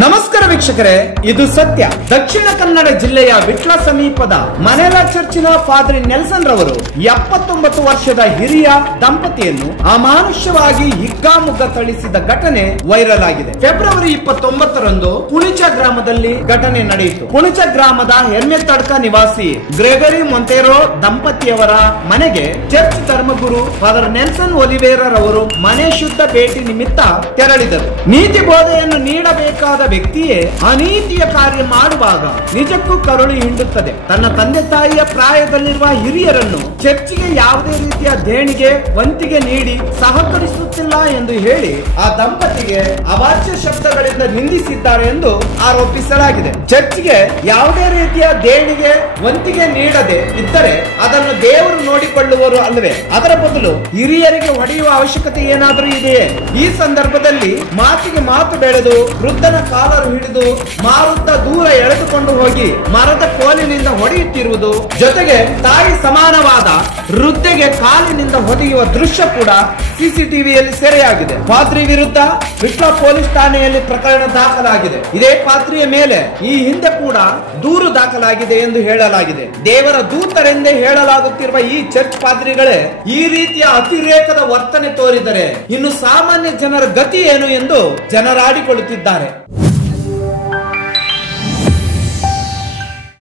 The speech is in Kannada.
ನಮಸ್ಕಾರ ವೀಕ್ಷಕರೇ, ಇದು ಸತ್ಯ. ದಕ್ಷಿಣ ಕನ್ನಡ ಜಿಲ್ಲೆಯ ವಿಟ್ಲ ಸಮೀಪದ ಮನೆಲ ಚರ್ಚಿನ ಫಾದರ್ ನೆಲ್ಸನ್ ರವರು 79 ವರ್ಷದ ಹಿರಿಯ ದಂಪತಿಯನ್ನು ಅಮಾನುಷ್ಯವಾಗಿ ಹಿಗ್ಗಾಮುಗ್ಗ ಥಳಿಸಿದ ಘಟನೆ ವೈರಲ್ ಆಗಿದೆ. ಫೆಬ್ರವರಿ 29ರಂದು ಕುಣಿಚ ಗ್ರಾಮದಲ್ಲಿ ಘಟನೆ ನಡೆಯಿತು. ಕುಣಿಚ ಗ್ರಾಮದ ಹೆರ್ಮೆತಡ್ಕ ನಿವಾಸಿ ಗ್ರೆಗರಿ ಮೊಂತೆರೋ ದಂಪತಿಯವರ ಮನೆಗೆ ಚರ್ಚ್ ಧರ್ಮಗುರು ಫಾದರ್ ನೆಲ್ಸನ್ ಒಲಿವೇರಾ ರವರು ಮನೆ ಶುದ್ಧ ಭೇಟಿ ನಿಮಿತ್ತ ತೆರಳಿದರು. ನೀತಿ ಬೋಧೆಯನ್ನು ನೀಡಬೇಕಾದ ವ್ಯಕ್ತಿಯೇ ಅನೀತಿಯ ಕಾರ್ಯ ಮಾಡುವಾಗ ನಿಜಕ್ಕೂ ಕರುಳು ಹಿಂಡುತ್ತದೆ. ತನ್ನ ತಂದೆ ತಾಯಿಯ ಪ್ರಾಯದಲ್ಲಿರುವ ಹಿರಿಯರನ್ನು ಚರ್ಚಿಗೆ ಯಾವುದೇ ರೀತಿಯ ದೇಣಿಗೆ ವಂತಿಗೆ ನೀಡಿ ಸಹಕರಿಸುತ್ತಿಲ್ಲ ಎಂದು ಹೇಳಿ ಆ ದಂಪತಿಗೆ ಅವಾಚ್ಯ ಶಬ್ದಗಳಿಂದ ನಿಂದಿಸಿದ್ದಾರೆ ಎಂದು ಆರೋಪಿಸಲಾಗಿದೆ. ಚರ್ಚ್ಗೆ ಯಾವುದೇ ರೀತಿಯ ದೇಣಿಗೆ ವಂತಿಗೆ ನೀಡದೆ ಇದ್ದರೆ ಅದನ್ನು ದೇವರು ನೋಡಿಕೊಳ್ಳುವರು ಅಲ್ಲವೇ? ಅದರ ಬದಲು ಹಿರಿಯರಿಗೆ ಹೊಡೆಯುವ ಅವಶ್ಯಕತೆ ಏನಾದರೂ ಇದೆಯೇ? ಈ ಸಂದರ್ಭದಲ್ಲಿ ಮಾತಿಗೆ ಮಾತು ಬೆಳೆದು ವೃದ್ಧನ ಕಾಲರು ಹಿಡಿದು ಮಾರುತ್ತ ದೂರ ಎಳೆದುಕೊಂಡು ಹೋಗಿ ಮರದ ಕೋಲಿನಿಂದ ಹೊಡೆಯುತ್ತಿರುವುದು, ಜೊತೆಗೆ ತಾಯಿ ಸಮಾನವಾದ ವೃದ್ಧೆಗೆ ಕಾಲಿನಿಂದ ಹೊಡೆಯುವ ದೃಶ್ಯ ಕೂಡ ಸಿಸಿಟಿವಿಯಲ್ಲಿ ಸೆರೆಯಾಗಿದೆ. ಪಾದ್ರಿ ವಿರುದ್ಧ ವಿಟ್ಲ ಪೊಲೀಸ್ ಠಾಣೆಯಲ್ಲಿ ಪ್ರಕರಣ ದಾಖಲಾಗಿದೆ. ಇದೇ ಪಾದ್ರಿಯ ಮೇಲೆ ಈ ಹಿಂದೆ ಕೂಡ ದೂರು ದಾಖಲಾಗಿದೆ ಎಂದು ಹೇಳಲಾಗಿದೆ. ದೇವರ ದೂತರೆಂದೇ ಹೇಳಲಾಗುತ್ತಿರುವ ಈ ಚರ್ಚ್ ಪಾದ್ರಿಗಳೇ ಈ ರೀತಿಯ ಅತಿರೇಕದ ವರ್ತನೆ ತೋರಿದರೆ ಇನ್ನು ಸಾಮಾನ್ಯ ಜನರ ಗತಿ ಏನು ಎಂದು ಜನರಾಡಿಕೊಳ್ಳುತ್ತಿದ್ದಾರೆ.